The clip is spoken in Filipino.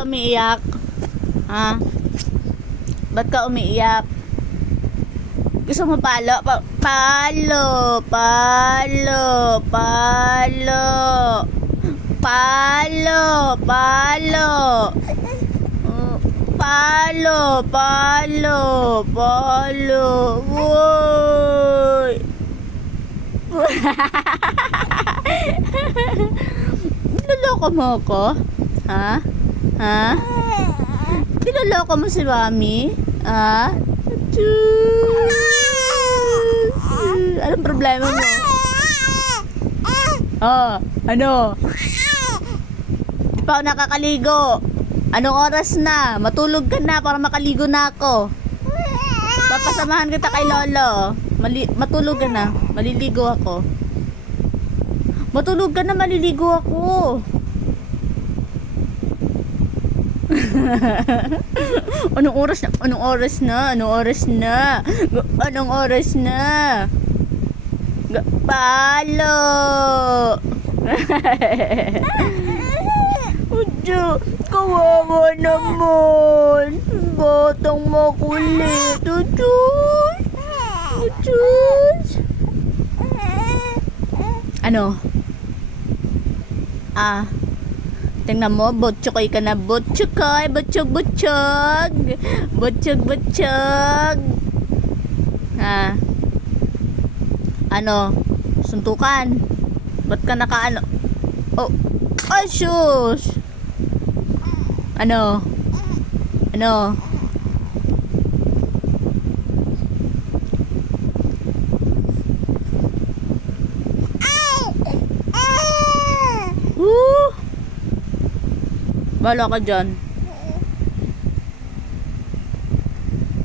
Umiiyak? Ha? Ba't ka umiiyak? Gusto mo palo? Palo! Palo! Palo! Palo! Palo! Palo! Palo! Palo! Woy! Niloloko mo ako? Ha? Ha? Niloloko mo si Mami? Ha? Anong problema mo? Oh, ano? Di pa ako nakakaligo. Anong oras na? Matulog ka na para makaligo na ako. Papasamahan kita kay Lolo. Matulog ka na. Maliligo ako. Matulog ka na, maliligo ako. Anong oras na? Anong oras na? Anong oras na? Anong oras na? Palo! Udyo, kawawa naman. Batang makulit. Udyoy! Udyoy! Ano? Tingnan mo, butchokoy ka na. Butchokoy, butchog, butchog. Butchog, butchog. Ano? Suntukan. Ba't ka nakaano? Oh, ay, sus. Ano? Ano? Bahala ka dyan.